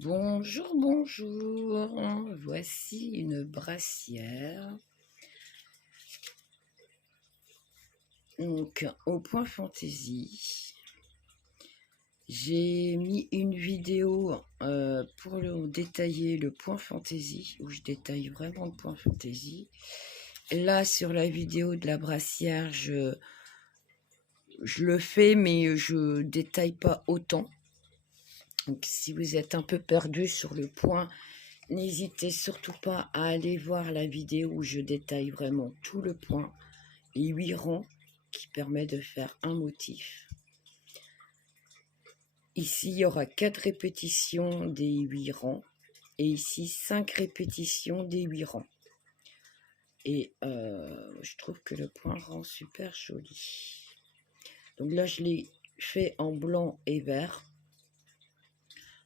Bonjour, bonjour. Voici une brassière. Donc, au point fantaisie, j'ai mis une vidéo pour détailler le point fantaisie, où je détaille vraiment le point fantaisie. Là, sur la vidéo de la brassière, je le fais, mais je détaille pas autant. Donc, si vous êtes un peu perdu sur le point, n'hésitez surtout pas à aller voir la vidéo où je détaille vraiment tout le point et 8 rangs qui permet de faire un motif. Ici, il y aura 4 répétitions des 8 rangs et ici 5 répétitions des 8 rangs. Et je trouve que le point rend super joli. Donc là, je l'ai fait en blanc et vert.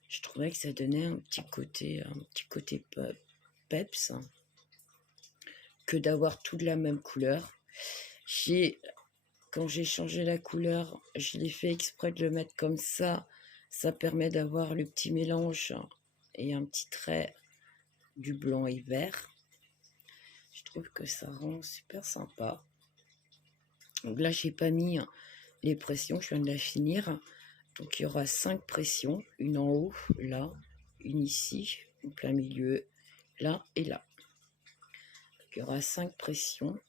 Je trouvais que ça donnait un petit côté peps que d'avoir tout de la même couleur. Quand j'ai changé la couleur, je l'ai fait exprès de le mettre comme ça. Ça permet d'avoir le petit mélange et un petit trait du blanc et vert. Je trouve que ça rend super sympa. Donc là, j'ai pas mis les pressions, je viens de la finir. Donc il y aura 5 pressions, une en haut, là, une ici, en plein milieu, là et là. Donc, il y aura 5 pressions.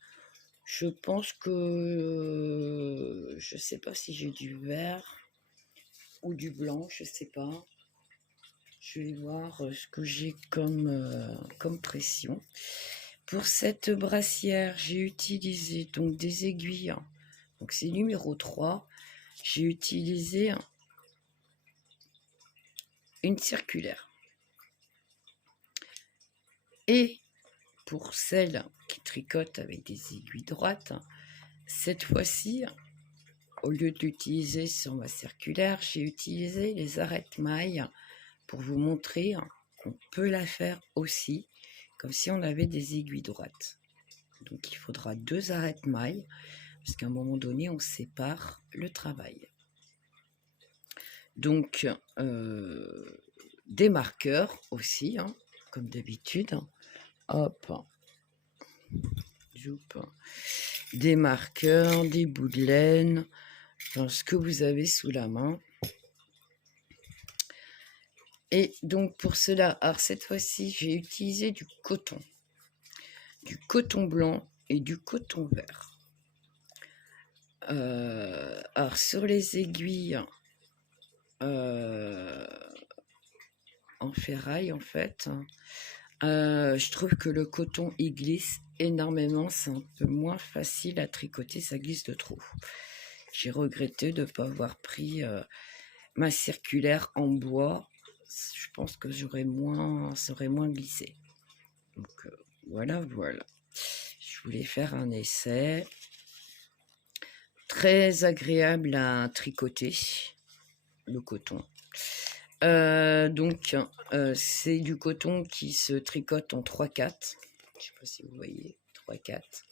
Je pense que je sais pas si j'ai du vert ou du blanc, je sais pas. Je vais voir ce que j'ai comme pression. Pour cette brassière, j'ai utilisé donc des aiguilles. Donc c'est numéro 3. J'ai utilisé une circulaire. Et pour celles qui tricotent avec des aiguilles droites, cette fois-ci, au lieu de l'utiliser sur ma circulaire, j'ai utilisé les arrête-mailles pour vous montrer qu'on peut la faire aussi, comme si on avait des aiguilles droites. Donc il faudra 2 arrête-mailles, parce qu'à un moment donné, on sépare le travail. Donc, des marqueurs aussi, comme d'habitude. Hop, des marqueurs, des bouts de laine, enfin, ce que vous avez sous la main. Et donc pour cela, alors cette fois-ci, j'ai utilisé du coton blanc et du coton vert. Alors sur les aiguilles en ferraille, en fait, je trouve que le coton il glisse énormément, c'est un peu moins facile à tricoter, ça glisse de trop. J'ai regretté de ne pas avoir pris ma circulaire en bois. Je pense que ça aurait moins glissé. Donc voilà. Je voulais faire un essai. Très agréable à tricoter, le coton. Donc c'est du coton qui se tricote en 3/4. Je sais pas si vous voyez, 3/4.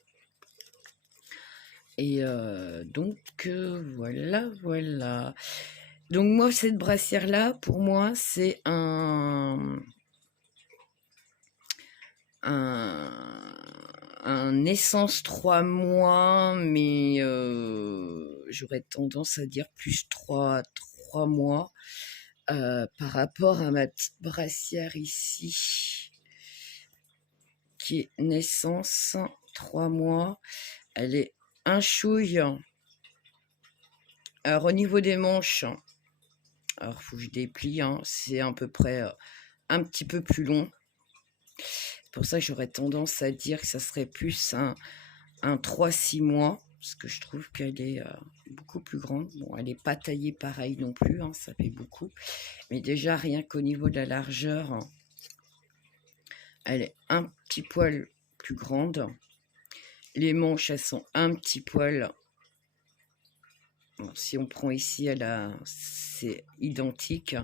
Et donc voilà. Donc moi, cette brassière-là, pour moi, c'est un essence 3 mois, mais j'aurais tendance à dire plus 3 mois par rapport à ma petite brassière ici, qui est naissance 3 mois. Elle est un chouille. Alors au niveau des manches, alors faut que je déplie, c'est à peu près un petit peu plus long. C'est pour ça que j'aurais tendance à dire que ça serait plus un 3-6 mois, parce que je trouve qu'elle est beaucoup plus grande. Bon, elle n'est pas taillée pareil non plus, ça fait beaucoup. Mais déjà, rien qu'au niveau de la largeur, elle est un petit poil plus grande. Les manches, elles sont un petit poil. Bon, si on prend ici, c'est identique.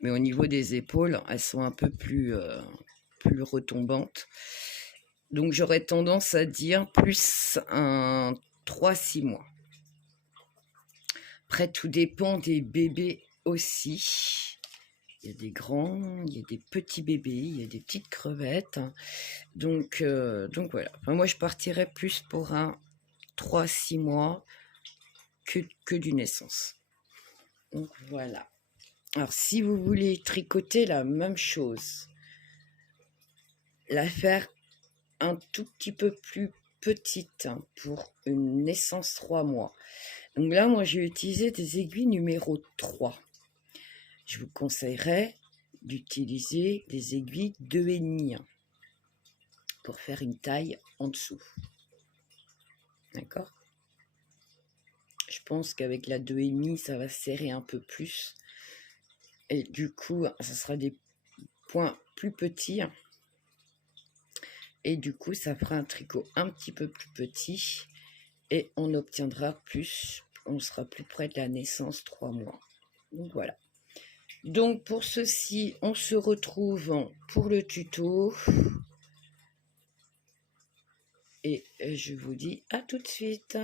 Mais au niveau des épaules, elles sont un peu plus retombantes. Donc j'aurais tendance à dire plus un 3-6 mois. Après, tout dépend des bébés aussi. Il y a des grands, il y a des petits bébés, il y a des petites crevettes. Donc voilà. Enfin, moi, je partirais plus pour un 3-6 mois que du naissance. Donc voilà. Alors, si vous voulez tricoter la même chose, la faire un tout petit peu plus petite pour une naissance 3 mois. Donc là, moi, j'ai utilisé des aiguilles numéro 3. Je vous conseillerais d'utiliser des aiguilles 2,5 pour faire une taille en dessous. D'accord? Je pense qu'avec la 2,5, ça va serrer un peu plus. Et du coup, ça sera des points plus petits. Et du coup, ça fera un tricot un petit peu plus petit. Et on obtiendra plus, on sera plus près de la naissance 3 mois. Donc voilà. Donc pour ceci, on se retrouve pour le tuto. Et je vous dis à tout de suite.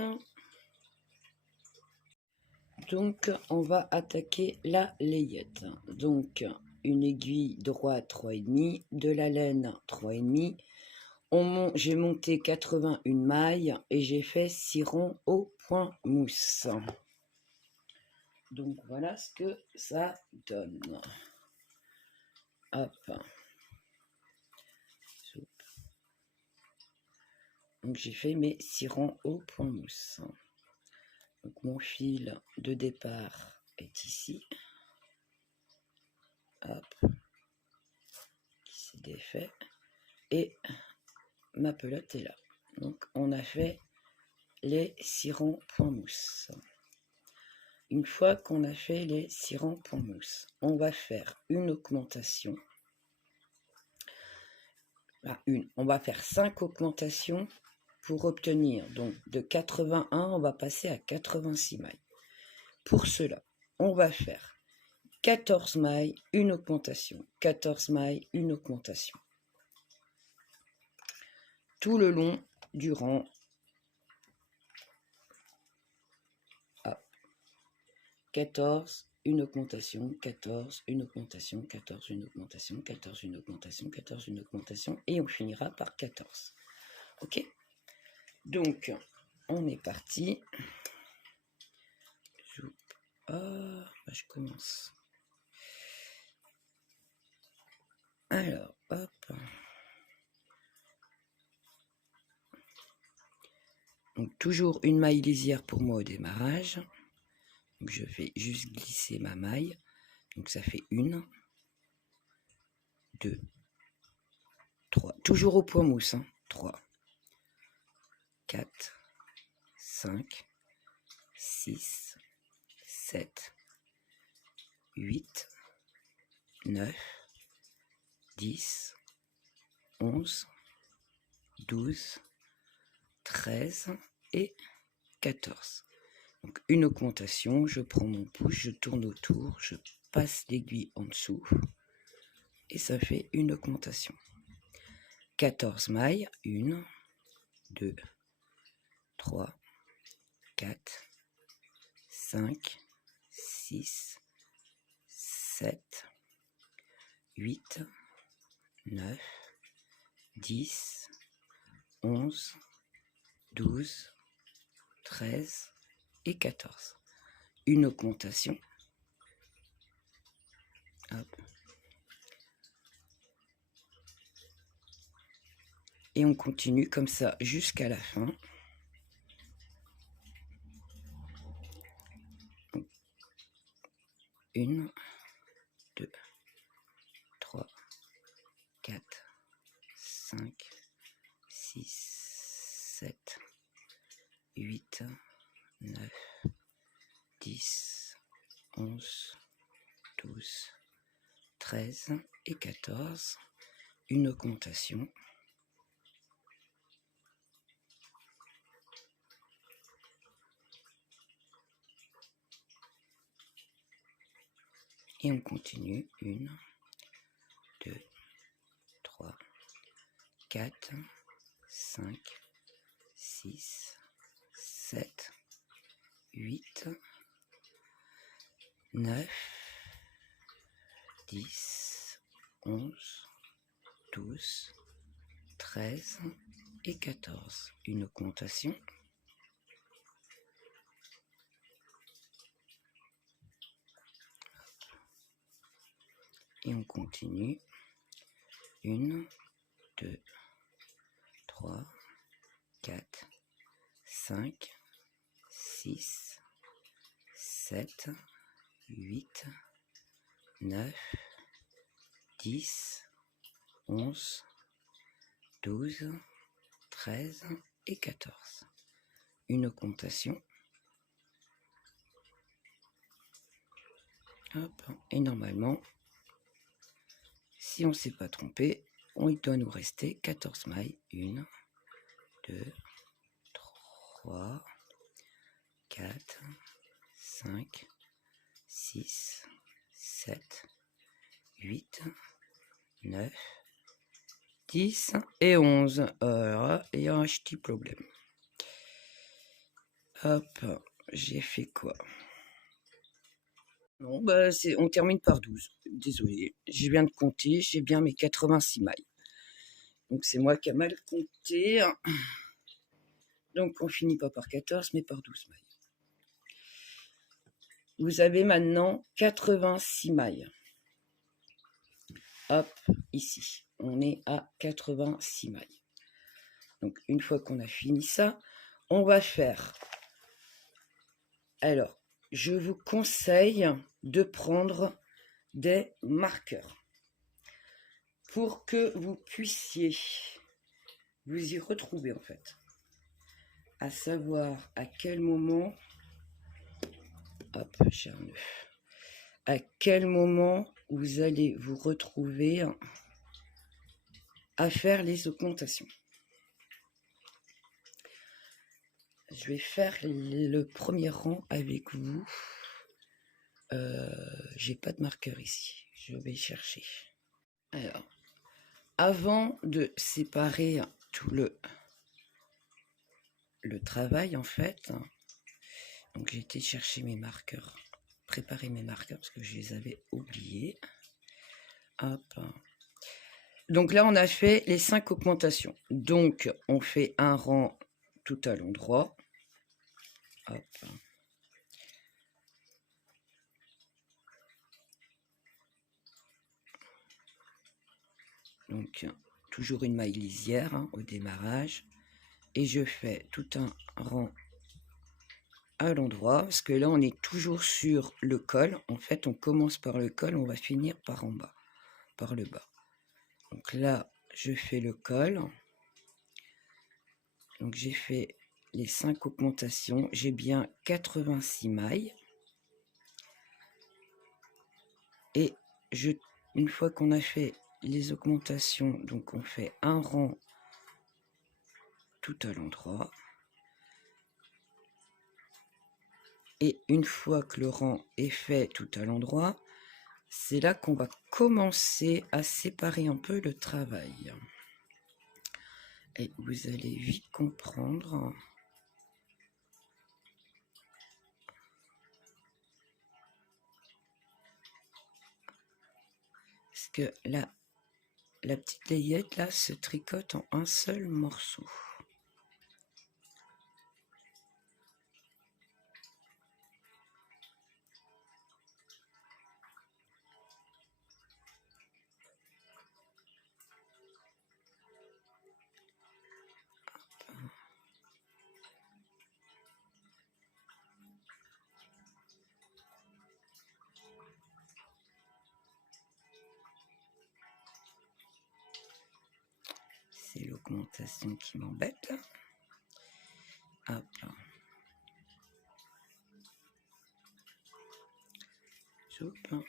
Donc on va attaquer la layette. Donc une aiguille droite 3,5, de la laine 3,5. J'ai monté 81 mailles et j'ai fait 6 ronds au point mousse. Donc voilà ce que ça donne. Hop. Donc j'ai fait mes 6 rangs au point mousse. Donc mon fil de départ est ici. Hop. Qui s'est défait. Et ma pelote est là. Donc on a fait les 6 rangs point mousse. Une fois qu'on a fait les 6 rangs point mousse, on va faire une augmentation. On va faire 5 augmentations pour obtenir, donc de 81, on va passer à 86 mailles. Pour cela, on va faire 14 mailles, une augmentation, 14 mailles, une augmentation. Tout le long du rang. Ah. 14, une augmentation, 14, une augmentation, 14, une augmentation, 14, une augmentation, 14, une augmentation, et on finira par 14. Ok? Donc, on est parti. Je commence. Alors, hop. Donc, toujours une maille lisière pour moi au démarrage. Donc, je vais juste glisser ma maille. Donc, ça fait 1, 2, 3. Toujours au point mousse. 3, 4, 5, 6, 7, 8, 9, 10, 11, 12, 13 et 14. Donc une augmentation, je prends mon pouce, je tourne autour, je passe l'aiguille en dessous et ça fait une augmentation. 14 mailles, 1, 2, 3, 4, 5, 6, 7, 8, 9, 10, 11, 12, 13 et 14. Une augmentation. Hop. Et on continue comme ça jusqu'à la fin. Une, 2, 3, 4, 5, 6, 7, 8, 9, 10, 11, 12, 13 et 14. Une augmentation. Et on continue. 1, 2, 3, 4, 5, 6, 7, 8, 9, 10, 11, 12, 13 et 14. Une augmentation. Et on continue. 1, 2, 3, 4, 5, 6, 7, 8, 9, 10, 11, 12, 13 et 14. Une augmentation. Hop. Et normalement, si on ne s'est pas trompé, il doit nous rester 14 mailles. 1, 2, 3, 4, 5, 6, 7, 8, 9, 10 et 11. Alors, il y a un petit problème. Hop, j'ai fait quoi? Non, bah on termine par 12. Désolé, je viens de compter, j'ai bien mes 86 mailles. Donc c'est moi qui ai mal compté. Donc on finit pas par 14, mais par 12 mailles. Vous avez maintenant 86 mailles. Hop, ici, on est à 86 mailles. Donc une fois qu'on a fini ça, on va faire... Alors, je vous conseille de prendre des marqueurs pour que vous puissiez vous y retrouver en fait. À savoir à quel moment... Hop, j'ai un œuf. À quel moment vous allez vous retrouver à faire les augmentations. Je vais faire le premier rang avec vous. J'ai pas de marqueur ici. Je vais chercher. Alors, avant de séparer tout le travail en fait, donc j'ai été chercher mes marqueurs, préparer mes marqueurs parce que je les avais oubliés. Hop. Donc là, on a fait les 5 augmentations. Donc, on fait un rang tout à l'endroit. Hop. Donc, toujours une maille lisière au démarrage. Et je fais tout un rang à l'endroit. Parce que là, on est toujours sur le col. En fait, on commence par le col, on va finir par en bas, par le bas. Donc là, je fais le col. Donc, j'ai fait les 5 augmentations. J'ai bien 86 mailles. Et une fois qu'on a fait les augmentations, donc on fait un rang tout à l'endroit. Et une fois que le rang est fait tout à l'endroit, c'est là qu'on va commencer à séparer un peu le travail. Et vous allez vite comprendre. Parce que la petite layette là se tricote en un seul morceau. C'est l'augmentation qui m'embête là. Hop là. Hop.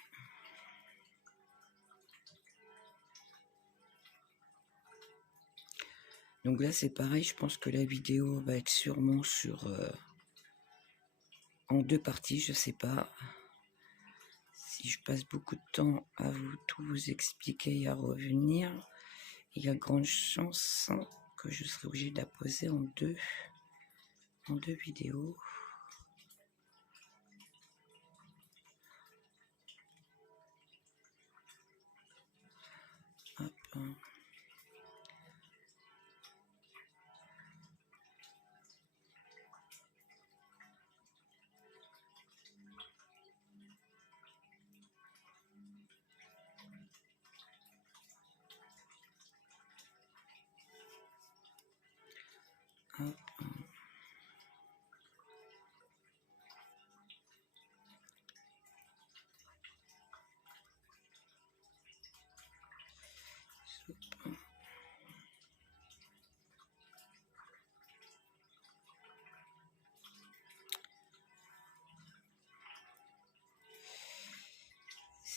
Donc là c'est pareil, je pense que la vidéo va être sûrement en 2 parties, je sais pas. Si je passe beaucoup de temps à tout vous expliquer et à revenir, il y a grande chance que je serai obligée de la poser en deux vidéos.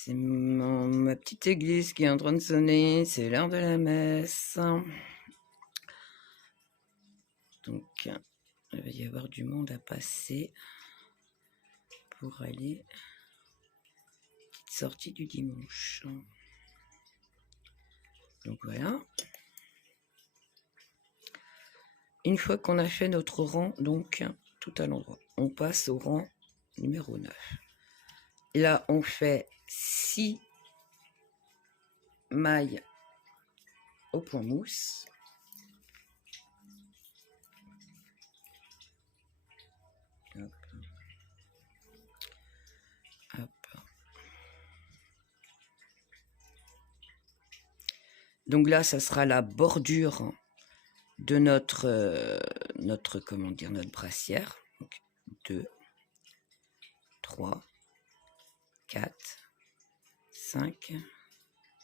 C'est ma petite église qui est en train de sonner, c'est l'heure de la messe. Donc, il va y avoir du monde à passer pour aller. Petite sortie du dimanche. Donc voilà. Une fois qu'on a fait notre rang, donc tout à l'endroit, on passe au rang numéro 9. Et là, on fait 6 mailles au point mousse. Hop. Hop. Donc là, ça sera la bordure de notre brassière. Donc 2, 3, 4, 5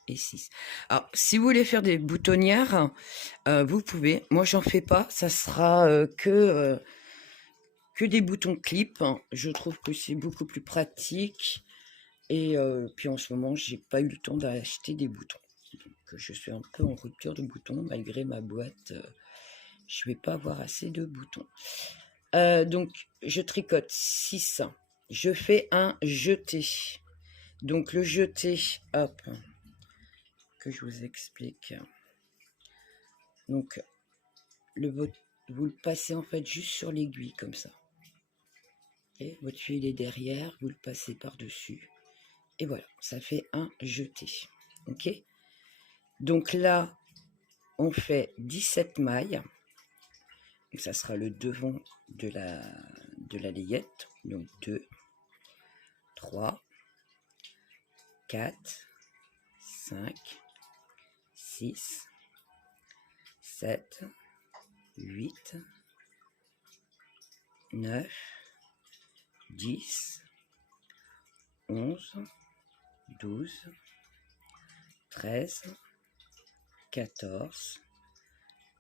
et 6. Alors, si vous voulez faire des boutonnières, vous pouvez. Moi, j'en fais pas. Ça sera que des boutons clip. Je trouve que c'est beaucoup plus pratique. Et puis en ce moment, j'ai pas eu le temps d'acheter des boutons. Donc, je suis un peu en rupture de boutons. Malgré ma boîte, je vais pas avoir assez de boutons. Donc, je tricote 6. Je fais un jeté. Donc, le jeté, hop, que je vous explique. Donc, vous le passez en fait juste sur l'aiguille, comme ça. Et votre fil est derrière, vous le passez par-dessus. Et voilà, ça fait un jeté. Ok? Donc là, on fait 17 mailles. Donc, ça sera le devant de la layette. Donc, 2, 3, 4, 5, 6, 7, 8, 9, 10, 11, 12, 13, 14,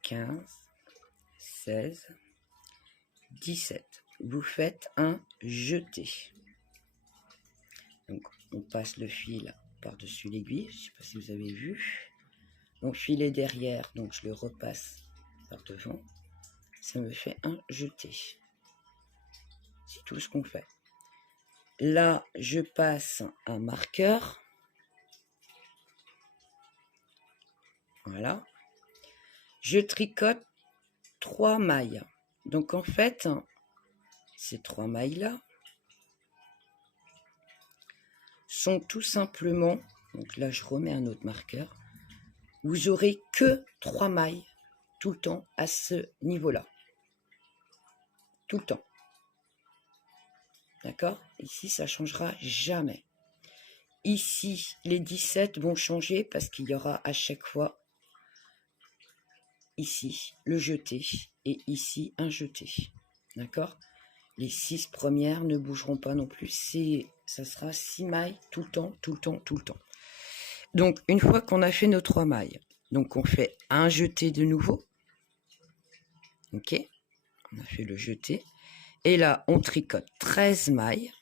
15, 16, 17. Vous faites un jeté. Donc, on passe le fil par-dessus l'aiguille. Je ne sais pas si vous avez vu. Mon fil est derrière, donc je le repasse par devant. Ça me fait un jeté. C'est tout ce qu'on fait. Là, je passe un marqueur. Voilà. Je tricote 3 mailles. Donc, en fait, ces 3 mailles-là sont tout simplement... Donc là, je remets un autre marqueur. Vous aurez que 3 mailles tout le temps à ce niveau-là. Tout le temps. D'accord? Ici, ça ne changera jamais. Ici, les 17 vont changer parce qu'il y aura à chaque fois ici le jeté et ici un jeté. D'accord? Les 6 premières ne bougeront pas non plus. Ça sera 6 mailles tout le temps, tout le temps, tout le temps. Donc, une fois qu'on a fait nos 3 mailles, donc on fait un jeté de nouveau. Ok? On a fait le jeté. Et là, on tricote 13 mailles.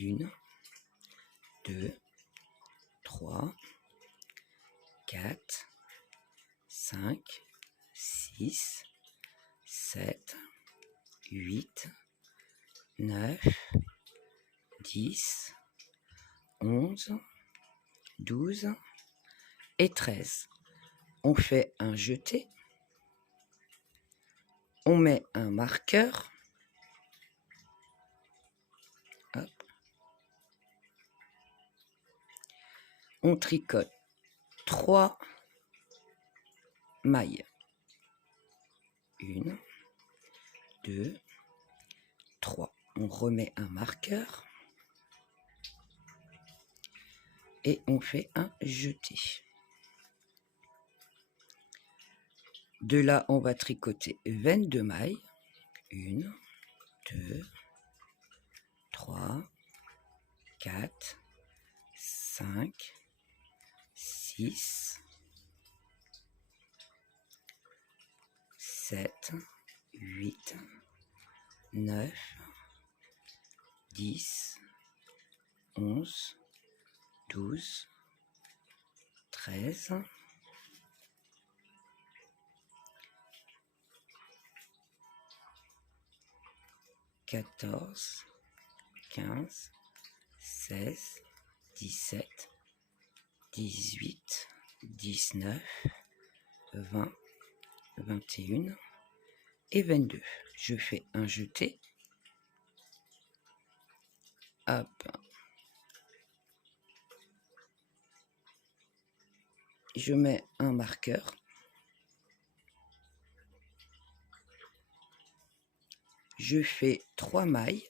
1, 2, 3, 4, 5, 6, 7, 8, 9, 10, 11, 12 et 13. On fait un jeté. On met un marqueur. Hop. On tricote 3 mailles. 1, 2, 3. On remet un marqueur. Et on fait un jeté. De là, on va tricoter 22 mailles. 1, 2, 3, 4, 5, 6, 7, 8, 9, 10, 11, 12, 13, 14, 15, 16, 17, 18, 19, 20, 21 et 22. Je fais un jeté. Hop. Je mets un marqueur. Je fais 3 mailles.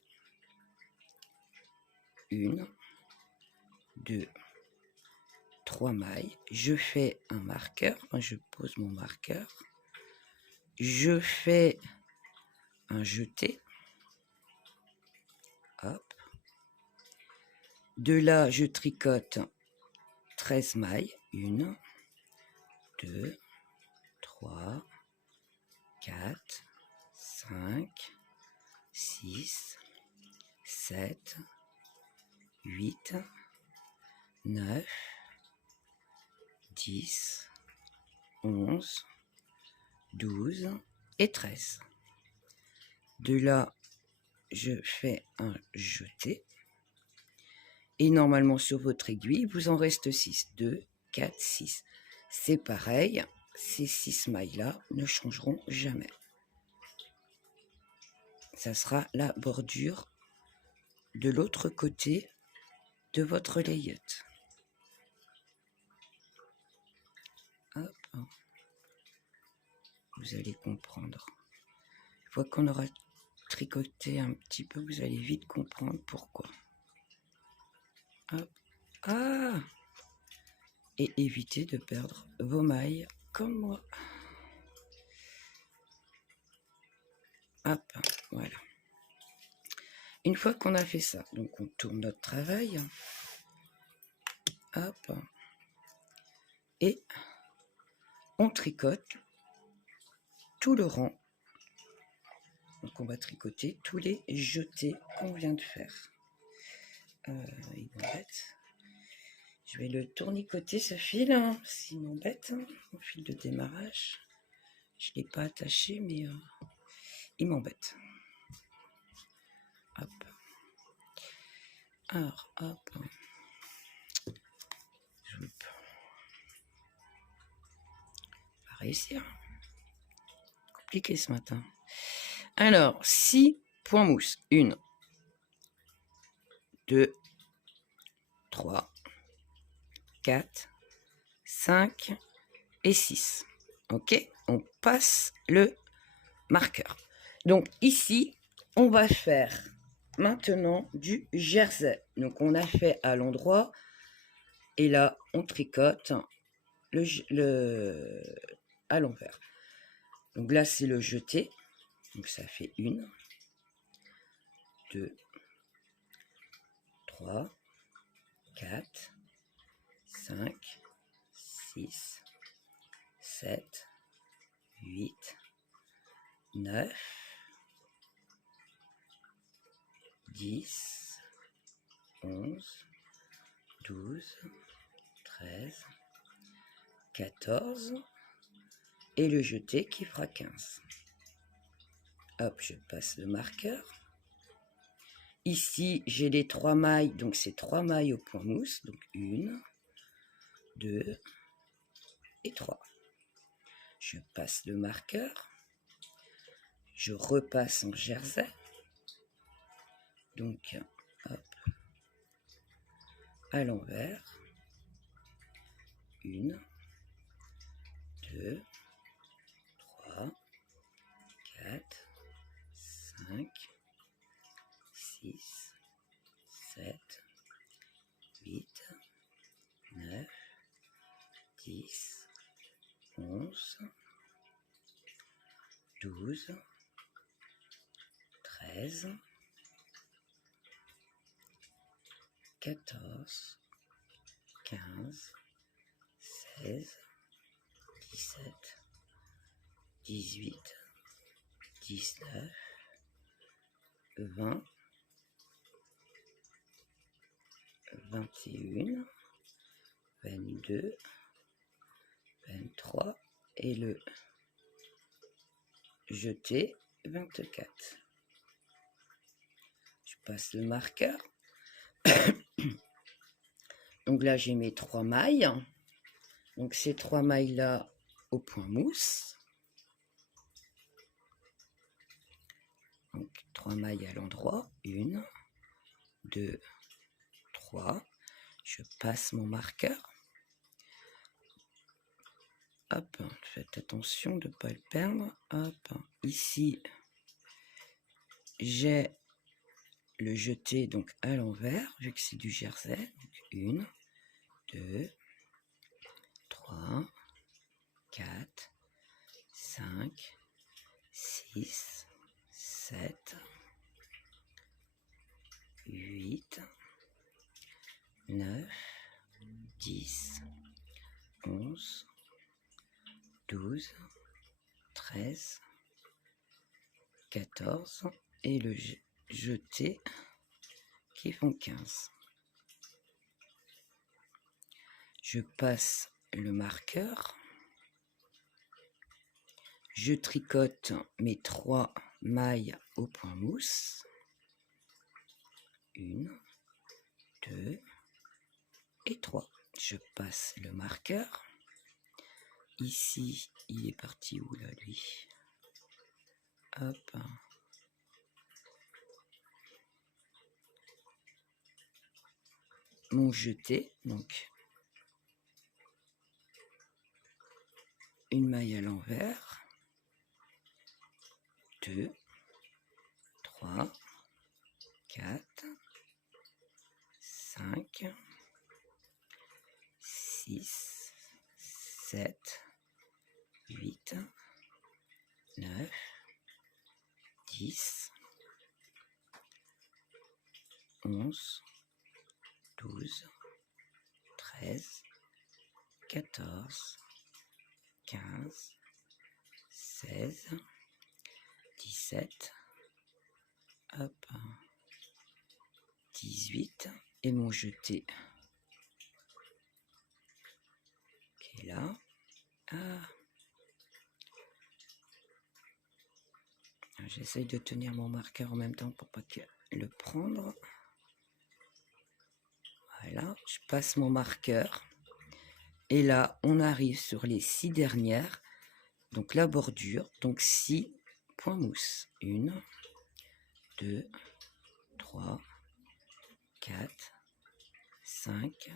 1, 2, 3 mailles. Je fais un marqueur. Je pose mon marqueur. Je fais un jeté. Hop. De là, je tricote 13 mailles. 1, 2, 3, 4, 5, 6, 7, 8, 9, 10, 11, 12 et 13. De là, je fais un jeté. Et normalement, sur votre aiguille, vous en reste 6. 2, 4, 6. C'est pareil, ces 6 mailles-là ne changeront jamais. Ça sera la bordure de l'autre côté de votre layette. Hop. Vous allez comprendre. Une fois qu'on aura tricoté un petit peu, vous allez vite comprendre pourquoi. Hop. Ah! Et évitez de perdre vos mailles comme moi. Hop, voilà. Une fois qu'on a fait ça, donc on tourne notre travail. Hop. Et on tricote tout le rang. Donc on va tricoter tous les jetés qu'on vient de faire. Il m'embête. Je vais le tournicoter ce fil, hein, s'il m'embête, mon fil de démarrage. Je ne l'ai pas attaché, mais il m'embête. Hop. Alors, hop. Je vais pas réussir. Compliqué ce matin. Alors, 6 points mousse. 1, 2, 3, 4, 5 et 6. Ok, on passe le marqueur. Donc ici, on va faire maintenant du jersey. Donc on a fait à l'endroit et là on tricote à l'envers. Donc là c'est le jeté. Donc ça fait 1, 2, 3, 4, 5, 6, 7, 8, 9, 10, 11, 12, 13, 14 et le jeté qui fera 15. Hop, je passe le marqueur. Ici, j'ai les 3 mailles, donc c'est 3 mailles au point mousse. Donc 1, 2 et 3. Je passe le marqueur. Je repasse en jersey. Donc, hop, à l'envers. 1, 2, 3, 4, 5, 6, 7, 8, 9, 10, 11, 12, 13, 14, 15, 16, 17, 18, 19, 20, 21, 22, 23 et le jeté 24. Je passe le marqueur. Donc là, j'ai mes 3 mailles. Donc ces 3 mailles-là au point mousse. Donc 3 mailles à l'endroit. 1, 2, 3. Je passe mon marqueur. Hop, faites attention de ne pas le perdre. Hop, ici, j'ai le jeté donc à l'envers, vu que c'est du jersey. Donc 1, 2, 3, 4, 5, 6, 7, 8, 9, 10, 11, 12, 13, 14 et le jeté qui font 15. Je passe le marqueur. Je tricote mes 3 mailles au point mousse. 1, 2 et 3. Je passe le marqueur. Ici, il est parti où là, lui? Hop. Mon jeté, donc une maille à l'envers, 2, 3, 4, 5, 6, 7, 8, 9, 10, 11, 12, 13, 14, 15, 16, 17, hop, 18 et mon jeté qui est là. J'essaye de tenir mon marqueur en même temps pour pas que le prendre. Voilà, je passe mon marqueur. Et là, on arrive sur les 6 dernières. Donc la bordure, donc 6 points mousse. 1, 2, 3, 4, 5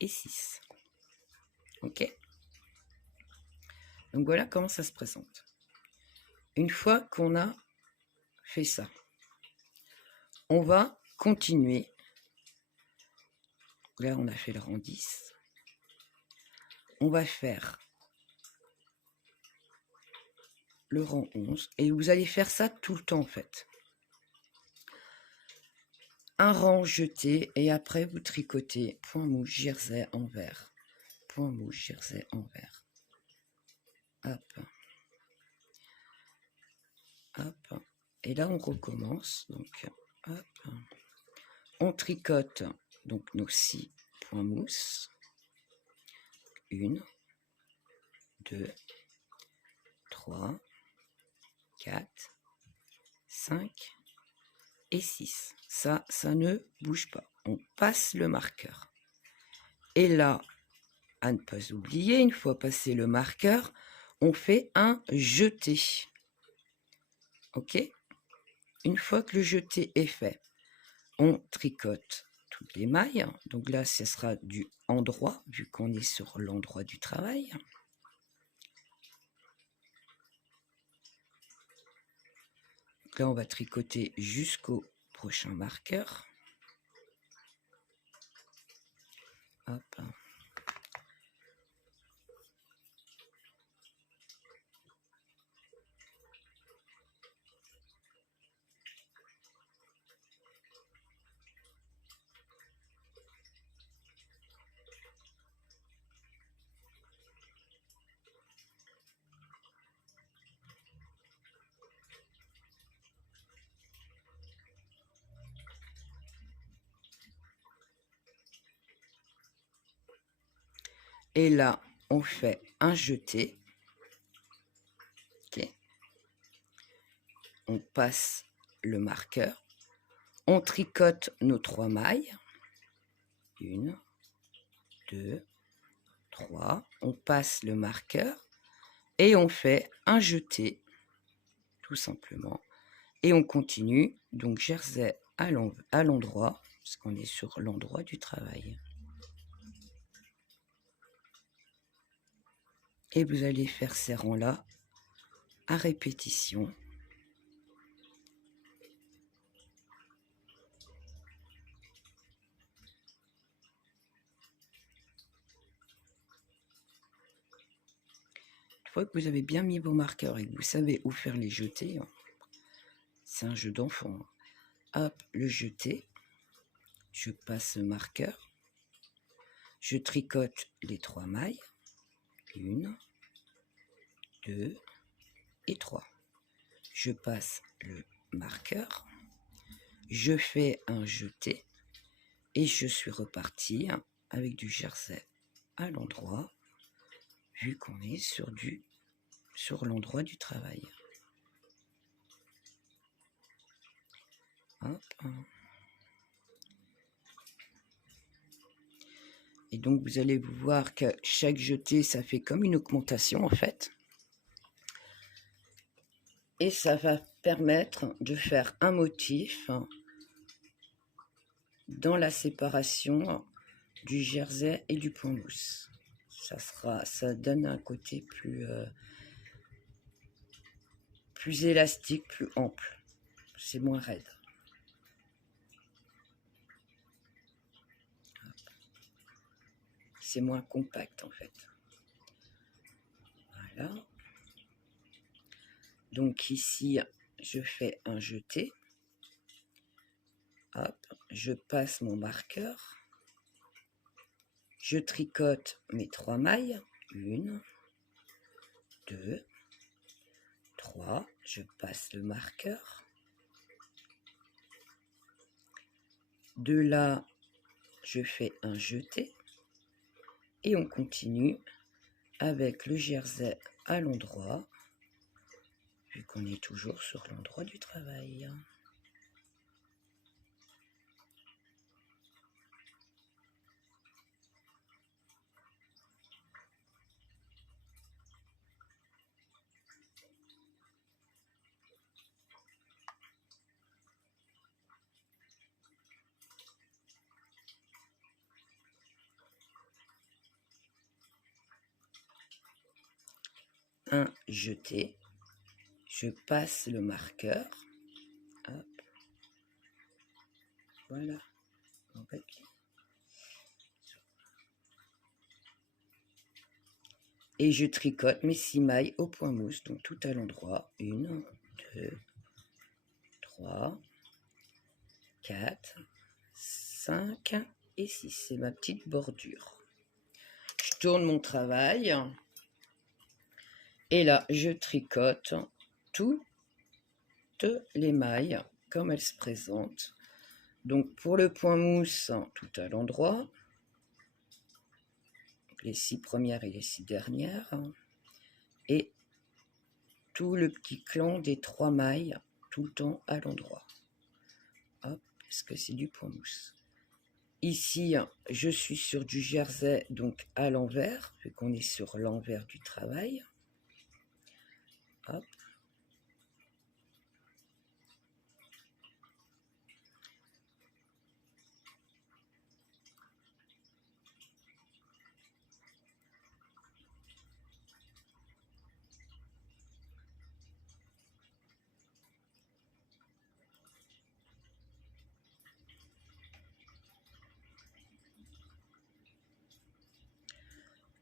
et 6. Ok? Donc voilà comment ça se présente. Une fois qu'on a fait ça, on va continuer. Là, on a fait le rang 10. On va faire le rang 11 et vous allez faire ça tout le temps en fait. Un rang jeté et après vous tricotez point mouche jersey envers, point mouche jersey envers. Hop. Hop. Et là on recommence. Donc hop. On tricote donc nos 6 points mousse. 1, 2, 3, 4, 5 et 6. Ça ne bouge pas. On passe le marqueur. Et là, à ne pas oublier, une fois passé le marqueur, on fait un jeté. Ok? Une fois que le jeté est fait, on tricote toutes les mailles. Donc là, ce sera du endroit, vu qu'on est sur l'endroit du travail. Donc là, on va tricoter jusqu'au prochain marqueur. Hop. Et là, on fait un jeté. Ok. On passe le marqueur. On tricote nos 3 mailles. 1, 2, 3. On passe le marqueur. Et on fait un jeté, tout simplement. Et on continue. Donc, jersey à l'endroit, parce qu'on est sur l'endroit du travail. Et vous allez faire ces rangs-là à répétition. Une fois que vous avez bien mis vos marqueurs et que vous savez où faire les jetés, c'est un jeu d'enfant. Hop, le jeté. Je passe le marqueur. Je tricote les 3 mailles. 1, 2 et 3. Je passe le marqueur. Je fais un jeté. Et je suis reparti avec du jersey à l'endroit, vu qu'on est sur l'endroit du travail. Hop. Et donc, vous allez vous voir que chaque jeté, ça fait comme une augmentation, en fait. Et ça va permettre de faire un motif dans la séparation du jersey et du point mousse. Ça donne un côté plus élastique, plus ample. C'est moins raide. C'est moins compact en fait. Voilà. Donc ici, je fais un jeté. Hop, je passe mon marqueur. Je tricote mes 3 mailles. 1, 2, 3. Je passe le marqueur. De là, je fais un jeté. Et on continue avec le jersey à l'endroit, vu qu'on est toujours sur l'endroit du travail. Un jeté, je passe le marqueur, hop, voilà, mon papier. Et je tricote mes 6 mailles au point mousse, donc tout à l'endroit. 1, 2, 3, 4, 5 et 6. C'est ma petite bordure. Je tourne mon travail. Et là, je tricote toutes les mailles comme elles se présentent. Donc, pour le point mousse, tout à l'endroit. Les 6 premières et les 6 dernières. Et tout le petit clan des 3 mailles, tout le temps à l'endroit. Hop, parce que c'est du point mousse. Ici, je suis sur du jersey, donc à l'envers, vu qu'on est sur l'envers du travail. Hop.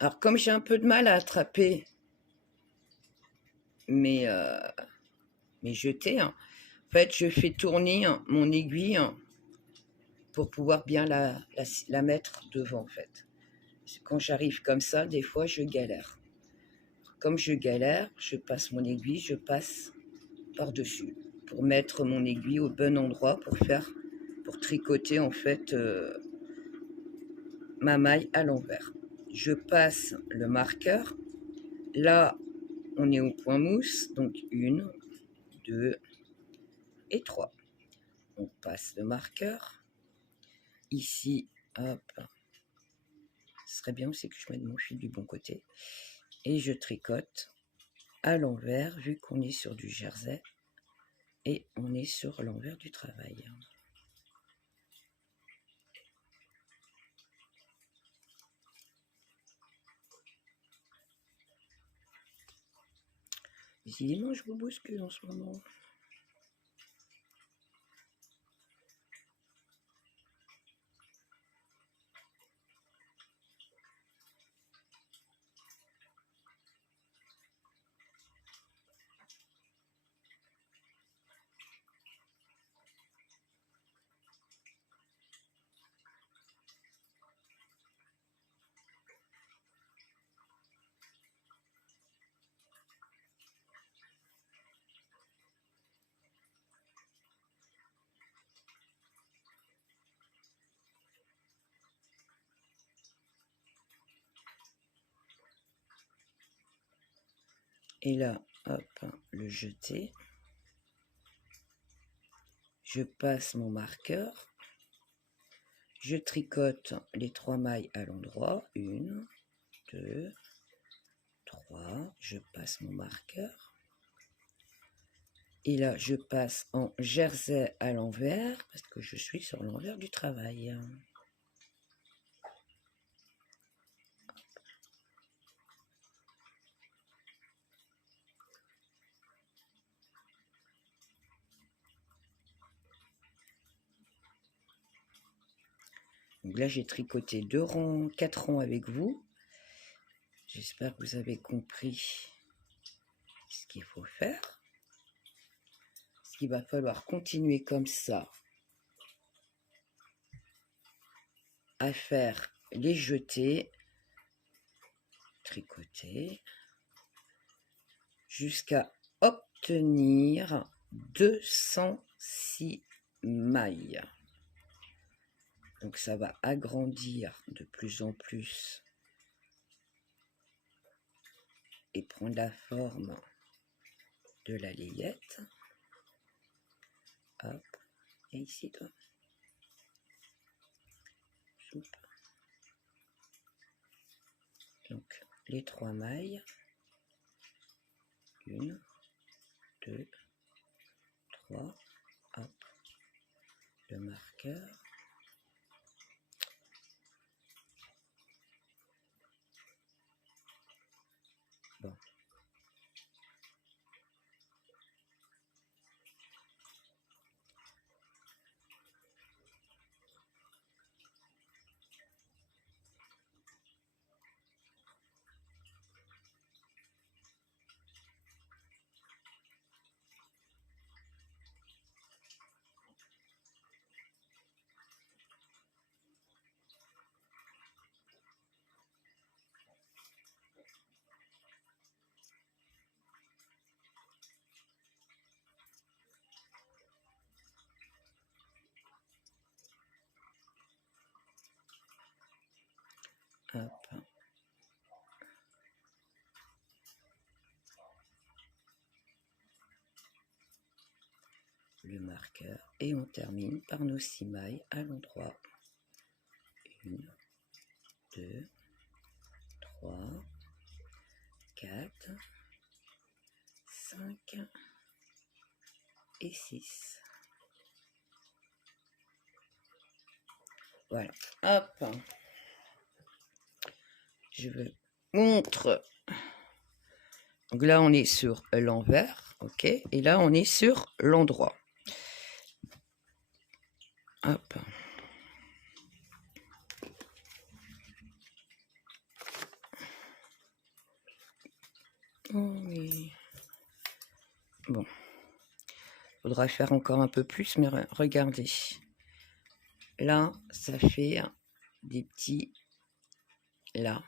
Alors, comme j'ai un peu de mal à attraper mes jetés, en fait, je fais tourner mon aiguille pour pouvoir bien la mettre devant, en fait. Quand j'arrive comme ça, des fois, je galère. Comme je galère, je passe mon aiguille, je passe par-dessus pour mettre mon aiguille au bon endroit pour tricoter, en fait, ma maille à l'envers. je passe le marqueur. Là, on est au point mousse, donc 1, 2 et 3. On passe le marqueur. Ici, hop, ce serait bien aussi que je mette mon fil du bon côté. Et je tricote à l'envers, vu qu'on est sur du jersey. Et on est sur l'envers du travail. Décidément, je vous bouscule en ce moment. Et là, hop, le jeter. Je passe mon marqueur. Je tricote les 3 mailles à l'endroit. 1, 2, 3. Je passe mon marqueur. Et là, je passe en jersey à l'envers parce que je suis sur l'envers du travail. Donc là, j'ai tricoté 2 rangs, 4 rangs avec vous. J'espère que vous avez compris ce qu'il faut faire. Il va falloir continuer comme ça à faire les jetés, tricoter, jusqu'à obtenir 206 mailles. Donc ça va agrandir de plus en plus et prendre la forme de la layette. Hop, et ici toi. Soupe. Donc les 3 mailles. 1, 2, 3. Hop, le marqueur. Bon. Hop. Le marqueur et on termine par nos 6 mailles à l'endroit. 1, 2, 3, 4, 5 et 6. Voilà, hop. Je vous montre. Donc là, on est sur l'envers, ok. Et là, on est sur l'endroit. Hop. Oh oui. Bon. Faudra faire encore un peu plus, mais regardez. Là, ça fait des petits là.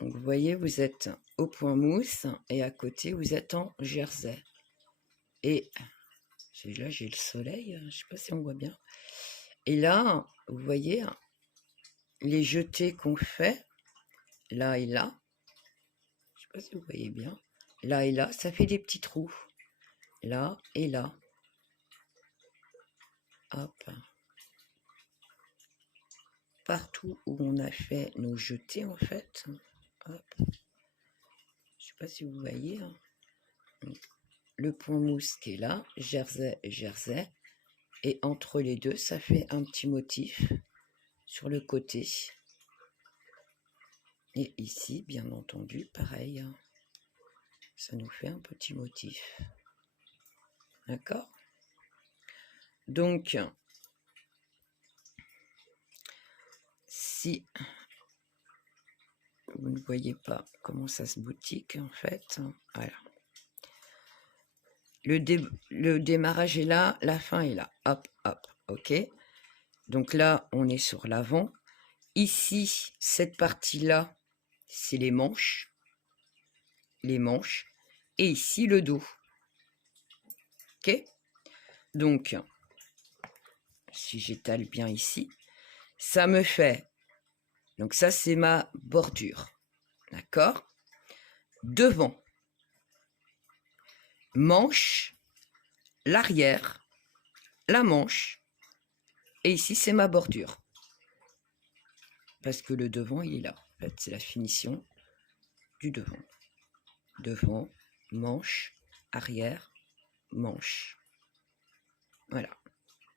Donc vous voyez, vous êtes au point mousse et à côté, vous êtes en jersey. Et là, j'ai le soleil, je ne sais pas si on voit bien. Et là, vous voyez, les jetés qu'on fait, là et là, je sais pas si vous voyez bien, là et là, ça fait des petits trous, là et là. Hop. Partout où on a fait nos jetés, en fait. Hop. Je sais pas si vous voyez. Hein. Donc, le point mousse qui est là, jersey et jersey. Et entre les deux, ça fait un petit motif sur le côté. Et ici, bien entendu, pareil. Hein. Ça nous fait un petit motif. D'accord? Donc, si vous ne voyez pas comment ça se boutique, en fait, voilà. Le démarrage est là, la fin est là. Hop, hop, ok. Donc là, on est sur l'avant. Ici, cette partie-là, c'est les manches. Les manches. Et ici, le dos. Ok? Donc, si j'étale bien ici, ça me fait... Donc ça, c'est ma bordure. D'accord? Devant. Manche, l'arrière, la manche. Et ici, c'est ma bordure. Parce que le devant, il est là. En fait, c'est la finition du devant. Devant, manche, arrière, manche. Voilà.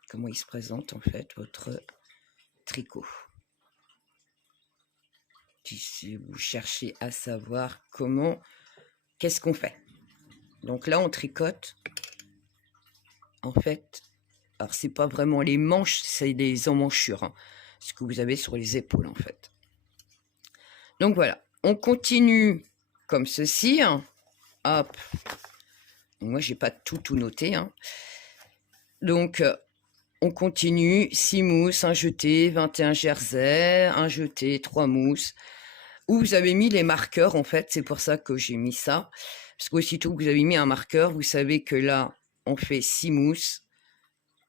Comment il se présente, en fait, votre tricot. Si vous cherchez à savoir comment, qu'est-ce qu'on fait. Donc là, on tricote. En fait, alors c'est pas vraiment les manches, c'est les emmanchures. Hein, ce que vous avez sur les épaules, en fait. Donc voilà, on continue comme ceci. Hein. Hop. Moi, j'ai pas tout noté. Hein. Donc, on continue. 6 mousses, un jeté, 21 jersey, un jeté, 3 mousses. Où vous avez mis les marqueurs, en fait. C'est pour ça que j'ai mis ça. Parce qu'aussitôt que vous avez mis un marqueur, vous savez que là, on fait 6 mousses.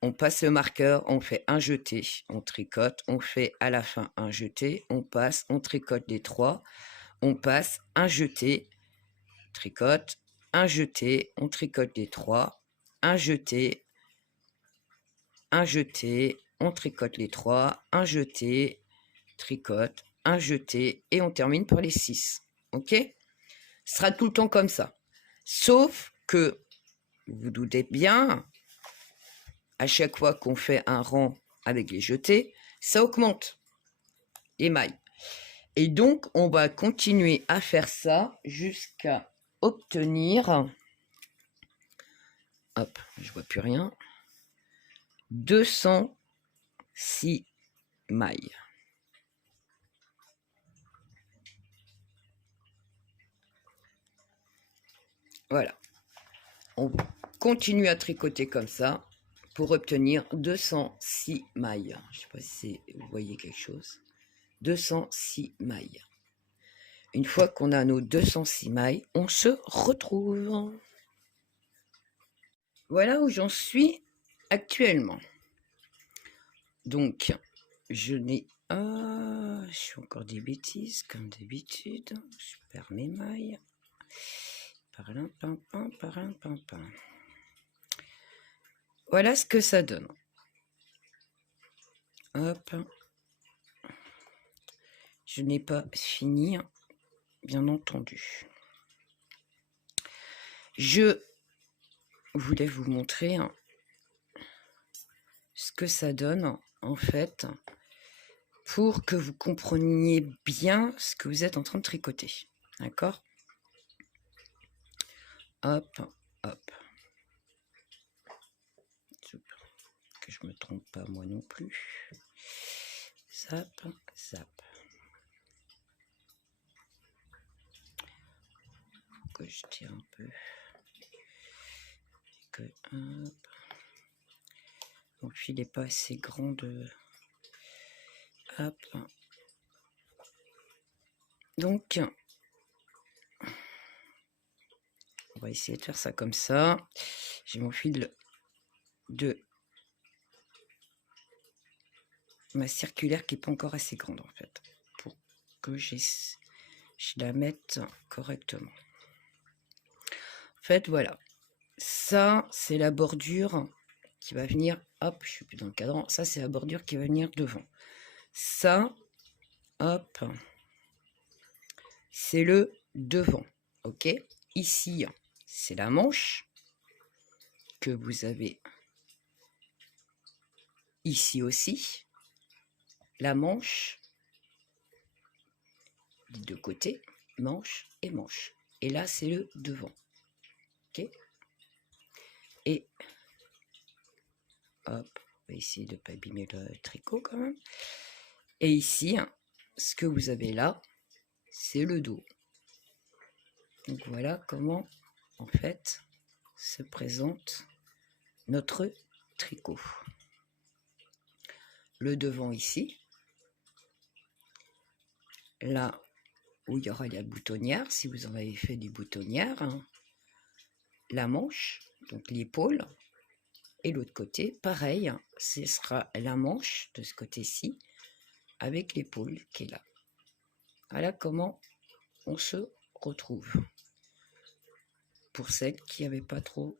On passe le marqueur, on fait un jeté, on tricote, on fait à la fin un jeté, on passe, on tricote les 3, on passe, un jeté, tricote, un jeté, on tricote les 3, un jeté, on tricote les 3, un jeté, tricote, un jeté, et on termine par les 6. Ok? Ce sera tout le temps comme ça. Sauf que, vous vous doutez bien, à chaque fois qu'on fait un rang avec les jetés, ça augmente les mailles. Et donc, on va continuer à faire ça jusqu'à obtenir, hop, je vois plus rien, 206 mailles. Voilà. On continue à tricoter comme ça pour obtenir 206 mailles. Je ne sais pas si vous voyez quelque chose. 206 mailles. Une fois qu'on a nos 206 mailles, on se retrouve. Voilà où j'en suis actuellement. Donc, je n'ai... je fais encore des bêtises, comme d'habitude. Je perds mes mailles. Voilà ce que ça donne. Hop. Je n'ai pas fini, bien entendu. Je voulais vous montrer ce que ça donne, en fait, pour que vous compreniez bien ce que vous êtes en train de tricoter. D'accord? Hop, hop. Que je me trompe pas moi non plus. Zap, zap. Faut que je tire un peu. Que, hop. Mon fil n'est pas assez grand de... Hop. Donc, on va essayer de faire ça comme ça. J'ai mon fil de ma circulaire qui n'est pas encore assez grande en fait, pour que je la mette correctement. En fait, voilà. Ça, c'est la bordure qui va venir, hop, je suis plus dans le cadran. Ça, c'est la bordure qui va venir devant. Ça, hop, c'est le devant, ok? Ici, c'est la manche que vous avez ici aussi. La manche, des deux côtés, manche et manche. Et là, c'est le devant, ok? Et hop, on va essayer de ne pas abîmer le tricot quand même. Et ici, ce que vous avez là, c'est le dos. Donc voilà comment, en fait, se présente notre tricot. Le devant ici. Là où il y aura la boutonnière, si vous en avez fait des boutonnières. La manche, donc l'épaule. Et l'autre côté, pareil, ce sera la manche de ce côté-ci, avec l'épaule qui est là. Voilà comment on se retrouve. Pour celles qui n'avaient pas trop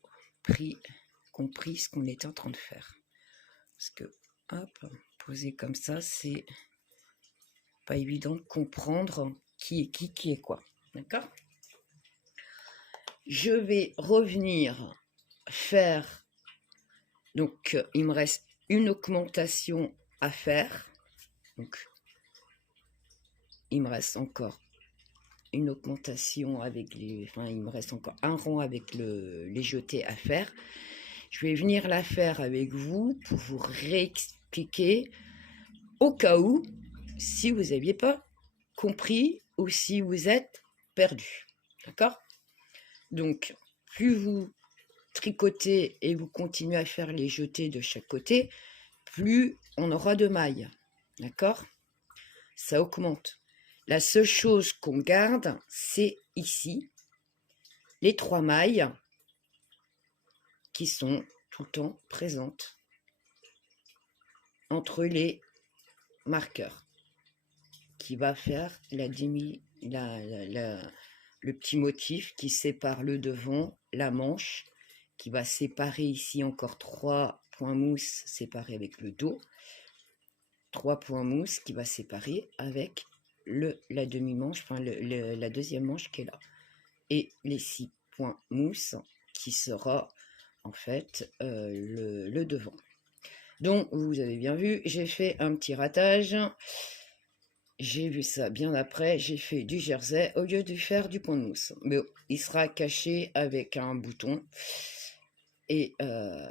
compris ce qu'on était en train de faire. Parce que, hop, poser comme ça, c'est pas évident de comprendre qui est qui est quoi. D'accord? Je vais revenir faire, donc il me reste une augmentation à faire. Donc, il me reste encore une augmentation avec les... Enfin, il me reste encore un rang avec les jetés à faire. Je vais venir la faire avec vous pour vous réexpliquer au cas où, si vous n'aviez pas compris ou si vous êtes perdu. D'accord? Donc, plus vous tricotez et vous continuez à faire les jetés de chaque côté, plus on aura de mailles. D'accord? Ça augmente. La seule chose qu'on garde, c'est ici, les 3 mailles qui sont tout le temps présentes entre les marqueurs, qui va faire le petit motif qui sépare le devant, la manche, qui va séparer ici encore 3 points mousse séparés avec le dos, 3 points mousse qui va séparer avec la demi-manche, enfin la deuxième manche qui est là, et les 6 points mousse qui sera en fait le devant. Donc vous avez bien vu, j'ai fait un petit ratage, j'ai vu ça bien après, j'ai fait du jersey au lieu de faire du point de mousse, mais il sera caché avec un bouton. Et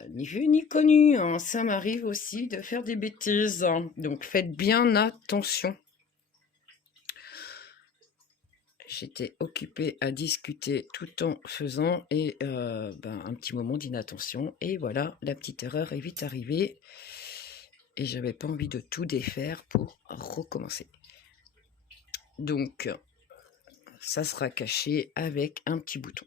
ni vu ni connu, hein. Ça m'arrive aussi de faire des bêtises, hein. Donc faites bien attention. J'étais occupée à discuter tout en faisant et un petit moment d'inattention. Et voilà, la petite erreur est vite arrivée. Et j'avais pas envie de tout défaire pour recommencer. Donc, ça sera caché avec un petit bouton.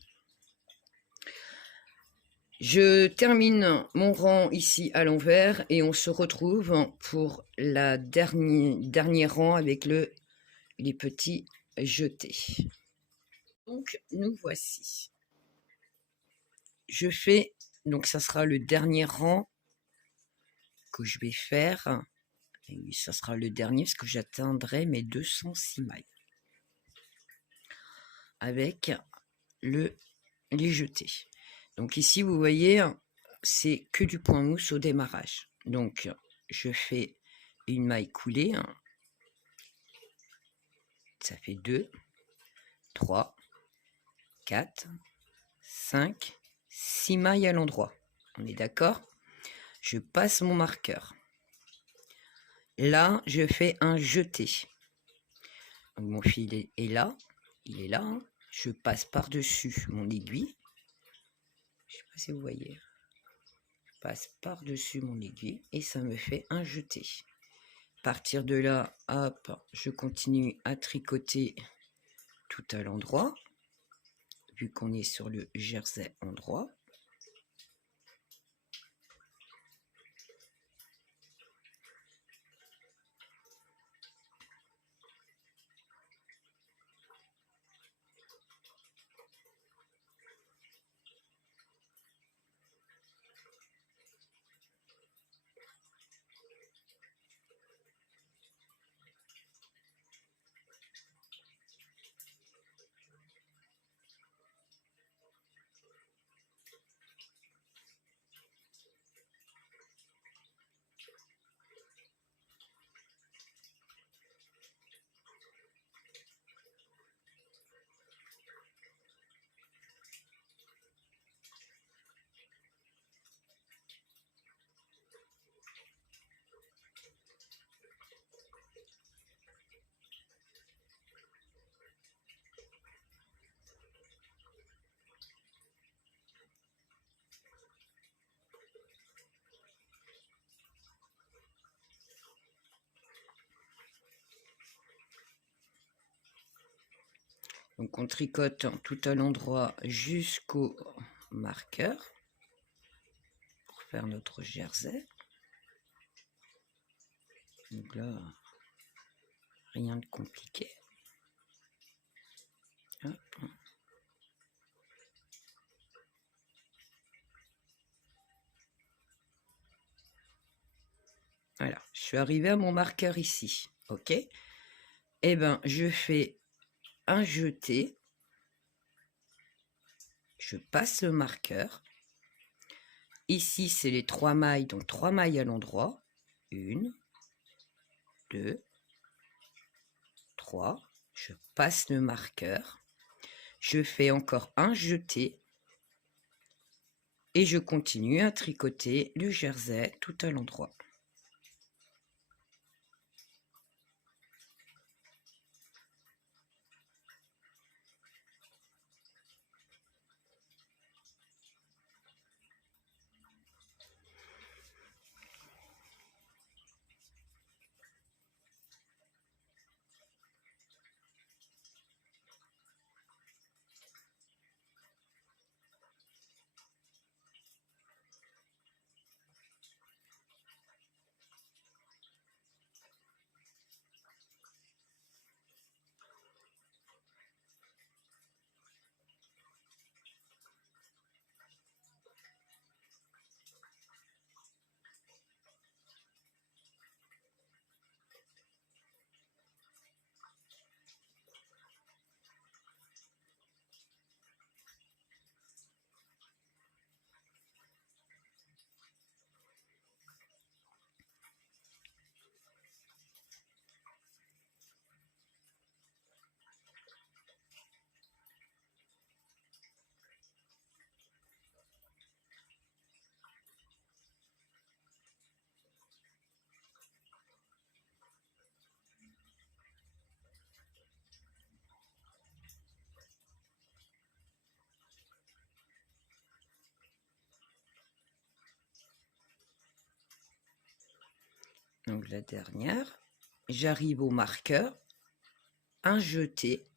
Je termine mon rang ici à l'envers et on se retrouve pour la dernier rang avec les petits jetés. Donc nous voici. Je fais, donc ça sera le dernier rang que je vais faire. Et oui, ça sera le dernier parce que j'atteindrai mes 206 mailles. Avec les jetés. Donc ici, vous voyez, c'est que du point mousse au démarrage. Donc, je fais une maille coulée. Ça fait 2, 3, 4, 5, 6 mailles à l'endroit. On est d'accord? Je passe mon marqueur. Là, je fais un jeté. Donc, mon fil est là. Il est là. Hein. Je passe par-dessus mon aiguille. Je ne sais pas si vous voyez. Je passe par-dessus mon aiguille et ça me fait un jeté. À partir de là, hop, je continue à tricoter tout à l'endroit, vu qu'on est sur le jersey endroit. Donc on tricote tout à l'endroit jusqu'au marqueur pour faire notre jersey. Donc là, rien de compliqué. Hop. Voilà, je suis arrivée à mon marqueur ici, ok. Eh ben, je fais un jeté, je passe le marqueur. Ici, c'est les 3 mailles, donc 3 mailles à l'endroit. 1, 2, 3. Je passe le marqueur. Je fais encore un jeté. Et je continue à tricoter le jersey tout à l'endroit. Donc la dernière, j'arrive au marqueur, un jeté,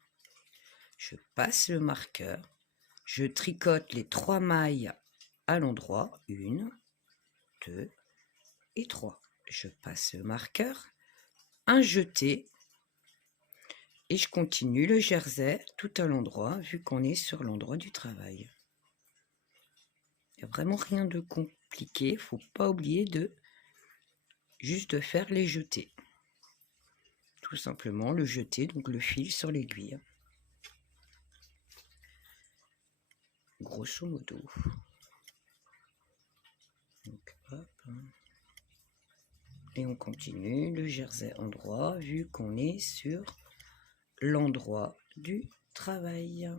je passe le marqueur, je tricote les 3 mailles à l'endroit, 1, 2 et 3. Je passe le marqueur, un jeté, et je continue le jersey tout à l'endroit, vu qu'on est sur l'endroit du travail. Il n'y a vraiment rien de compliqué, il ne faut pas oublier de juste faire les jetés. Tout simplement le jeter, donc le fil sur l'aiguille. Grosso modo. Donc, hop. Et on continue le jersey endroit, vu qu'on est sur l'endroit du travail.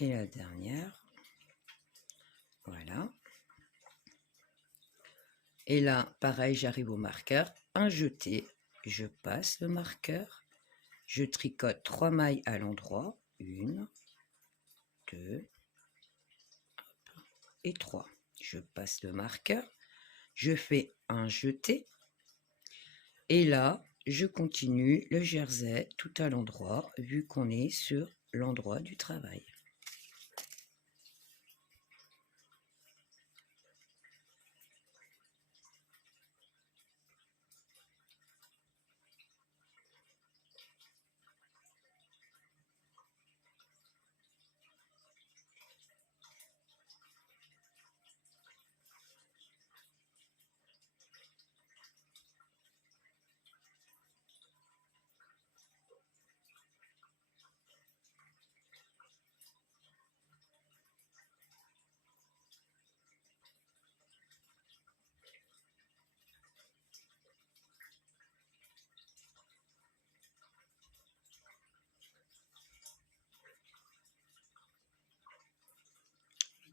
Et la dernière. Voilà. Et là, pareil, j'arrive au marqueur. Un jeté, je passe le marqueur. Je tricote 3 mailles à l'endroit. 1, 2 et 3. Je passe le marqueur. Je fais un jeté. Et là, je continue le jersey tout à l'endroit, vu qu'on est sur l'endroit du travail.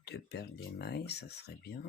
Deux perles d'émail, ça serait bien.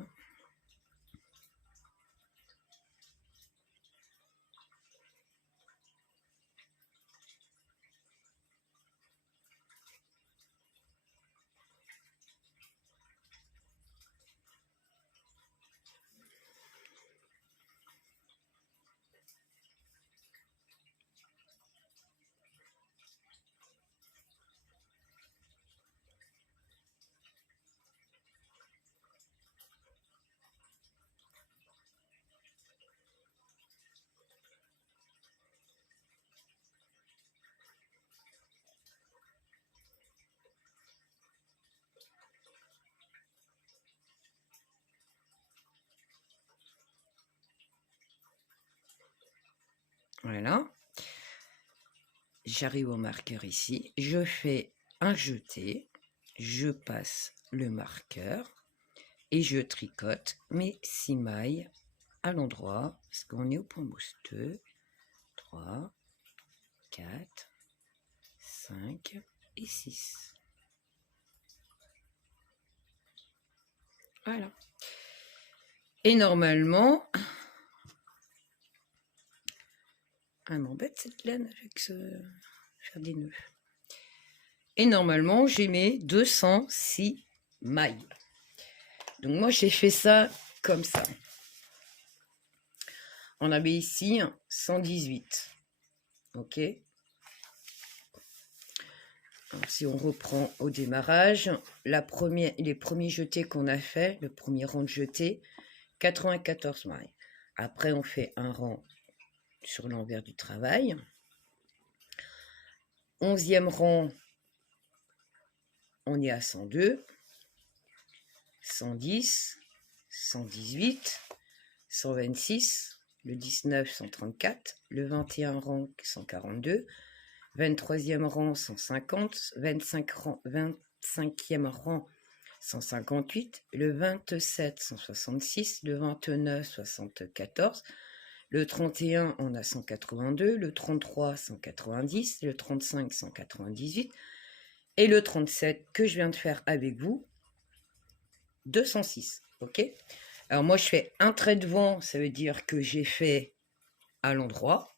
Voilà. J'arrive au marqueur ici. Je fais un jeté. Je passe le marqueur et je tricote mes 6 mailles à l'endroit parce qu'on est au point mousse. 2, 3, 4, 5 et 6. Voilà. Et normalement, elle m'embête cette laine avec faire des nœuds. Et normalement, j'ai mes 206 mailles. Donc moi, j'ai fait ça comme ça. On avait ici 118. Ok. Alors, si on reprend au démarrage, les premiers jetés qu'on a fait, le premier rang de jetés, 94 mailles. Après, on fait un rang sur l'envers du travail. 11e rang, on est à 102, 110, 118, 126, le 19, 134, le 21 rang, 142, 23e rang, 150, 25e rang, 158, le 27, 166, le 29, 74, le 31, on a 182, le 33, 190, le 35, 198, et le 37 que je viens de faire avec vous, 206. Ok. Alors moi, je fais un trait devant, ça veut dire que j'ai fait à l'endroit.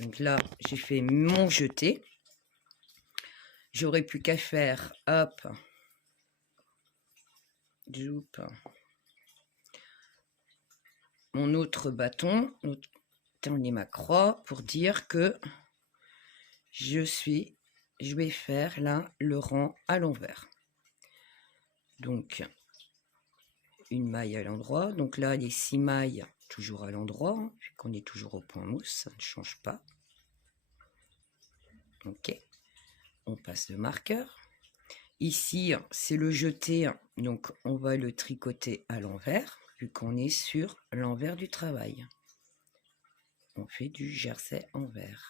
Donc là, j'ai fait mon jeté. J'aurais plus qu'à faire, hop, mon autre bâton, terminer ma croix pour dire que je vais faire là le rang à l'envers. Donc, une maille à l'endroit. Donc là, les 6 mailles, toujours à l'endroit, hein, vu qu'on est toujours au point mousse, ça ne change pas. Ok. On passe le marqueur. Ici, c'est le jeté, donc on va le tricoter à l'envers, vu qu'on est sur l'envers du travail. On fait du jersey envers.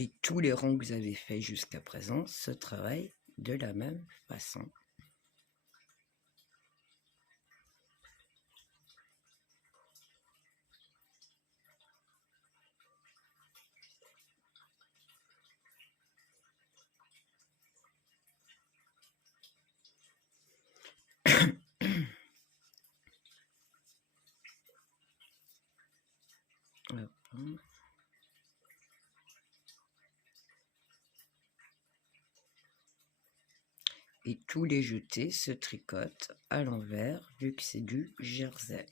Et tous les rangs que vous avez fait jusqu'à présent se travaillent de la même façon. Et tous les jetés se tricotent à l'envers vu que c'est du jersey.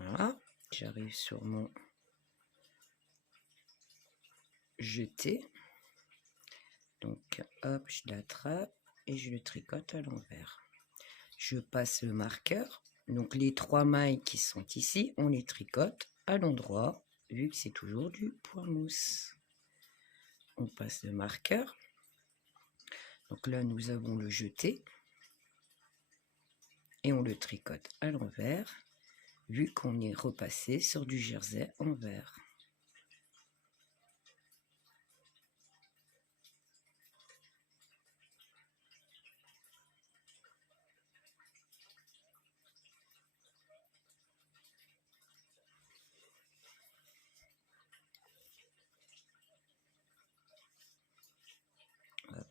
Voilà, j'arrive sur mon jeté. Donc hop, je l'attrape et je le tricote à l'envers. Je passe le marqueur. Donc les 3 mailles qui sont ici, on les tricote à l'endroit, vu que c'est toujours du point mousse. On passe le marqueur. Donc là, nous avons le jeté. Et on le tricote à l'envers, vu qu'on est repassé sur du jersey en vert. Hop.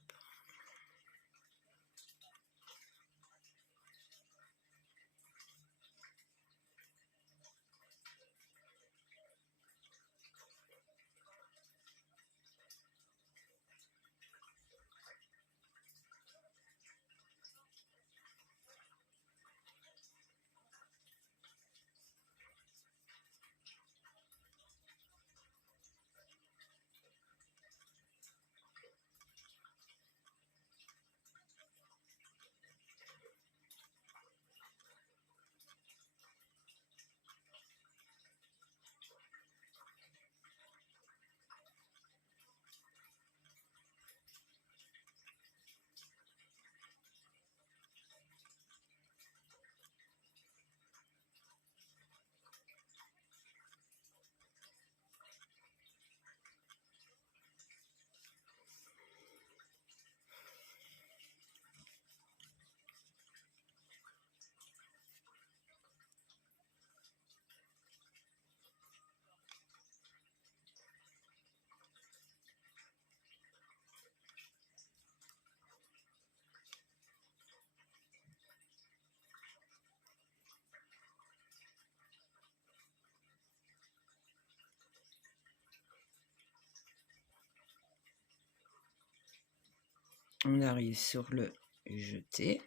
On arrive sur le jeté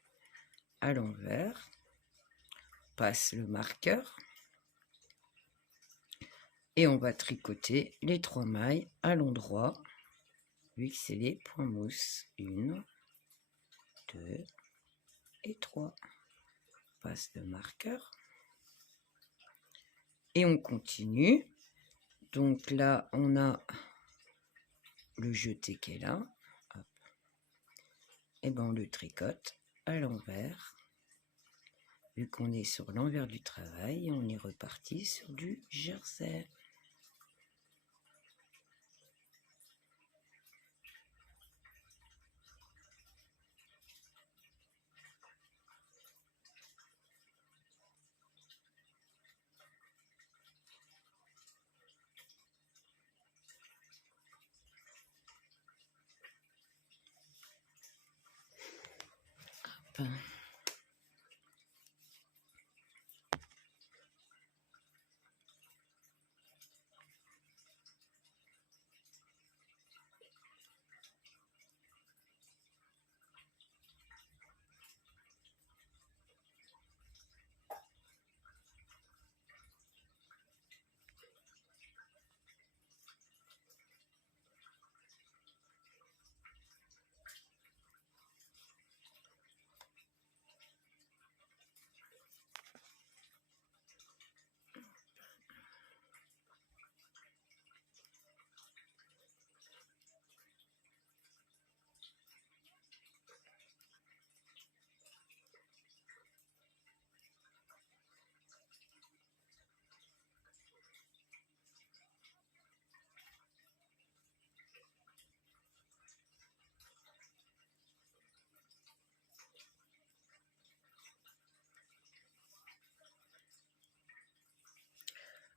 à l'envers, passe le marqueur et on va tricoter les 3 mailles à l'endroit, vu que c'est les points mousse. 1, 2 et 3. Passe le marqueur et on continue. Donc là, on a le jeté qui est là. Hop. Et ben on le tricote à l'envers, vu qu'on est sur l'envers du travail, on est reparti sur du jersey. Hop.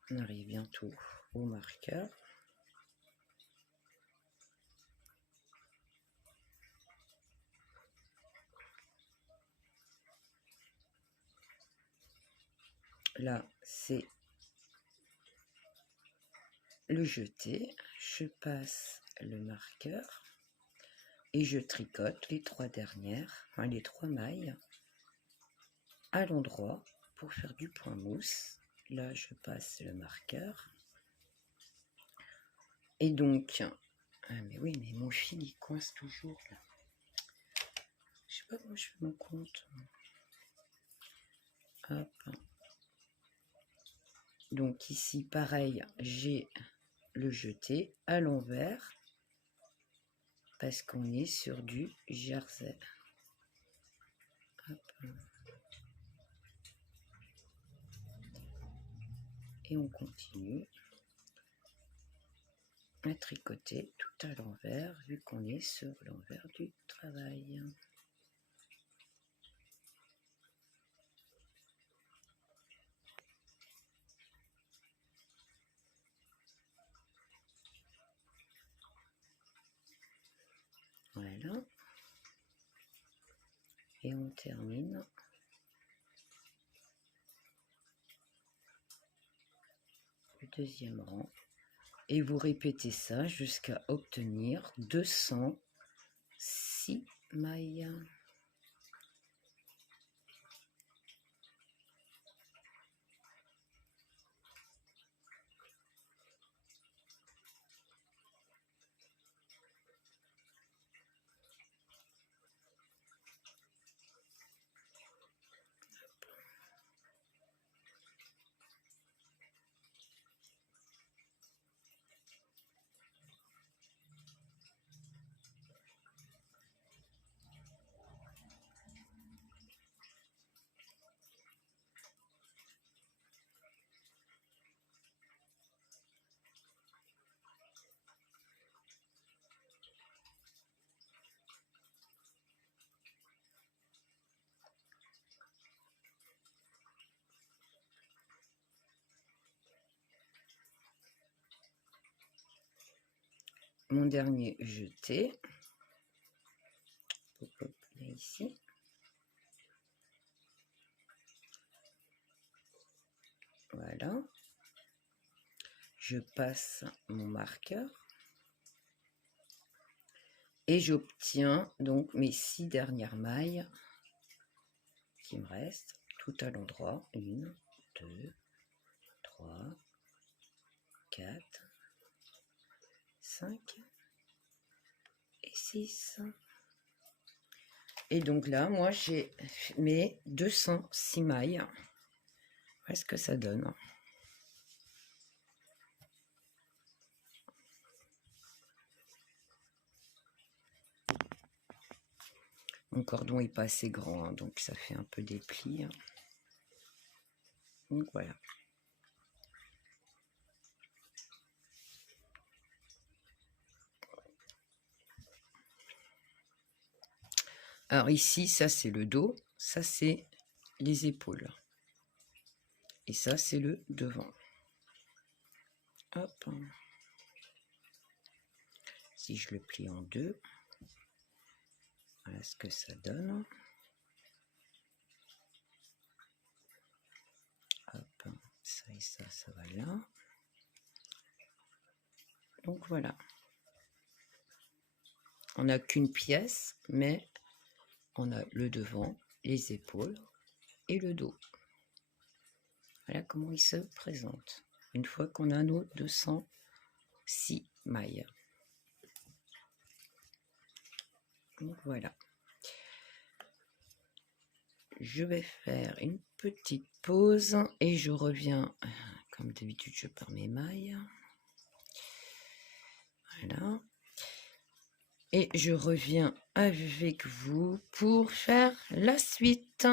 On arrive bientôt au marqueur. Là, c'est le jeté. Je passe le marqueur et je tricote les 3 dernières, enfin les 3 mailles à l'endroit pour faire du point mousse. Là, je passe le marqueur. Et donc, mais oui, mais mon fil il coince toujours là. Je sais pas comment je fais mon compte. Hop. Donc ici, pareil, j'ai le jeté à l'envers parce qu'on est sur du jersey. Hop. Et on continue à tricoter tout à l'envers vu qu'on est sur l'envers du travail. Voilà. Et on termine le deuxième rang. Et vous répétez ça jusqu'à obtenir 206 mailles. Mon dernier jeté, là ici, voilà, je passe mon marqueur et j'obtiens donc mes 6 dernières mailles qui me restent tout à l'endroit. 1, 2, 3, 4, 5 et 6. Et donc là, moi, j'ai mes 206 mailles. Voilà ce que ça donne. Mon cordon est pas assez grand, hein, donc ça fait un peu des plis. Hein. Donc voilà. Alors ici, ça c'est le dos, ça c'est les épaules. Et ça c'est le devant. Hop. Si je le plie en deux, voilà ce que ça donne. Hop, ça et ça va là. Donc voilà. On n'a qu'une pièce, mais on a le devant, les épaules et le dos. Voilà comment il se présente. Une fois qu'on a nos 206 mailles. Donc voilà. Je vais faire une petite pause et je reviens. Comme d'habitude, je perds mes mailles. Voilà. Et je reviens avec vous pour faire la suite.